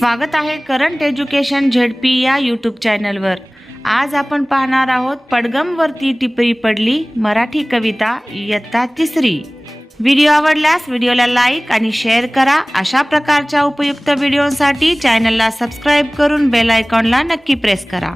स्वागत आहे current education ZP या यूट्यूब चॅनलवर. आज आपण पाहणार आहोत पडगमवरती टिपरी पडली मराठी कविता इयत्ता तिसरी. व्हिडिओ आवडल्यास व्हिडिओला लाईक आणि शेअर करा. अशा प्रकारच्या उपयुक्त व्हिडिओसाठी चॅनलला सबस्क्राईब करून बेल आयकॉनला नक्की प्रेस करा.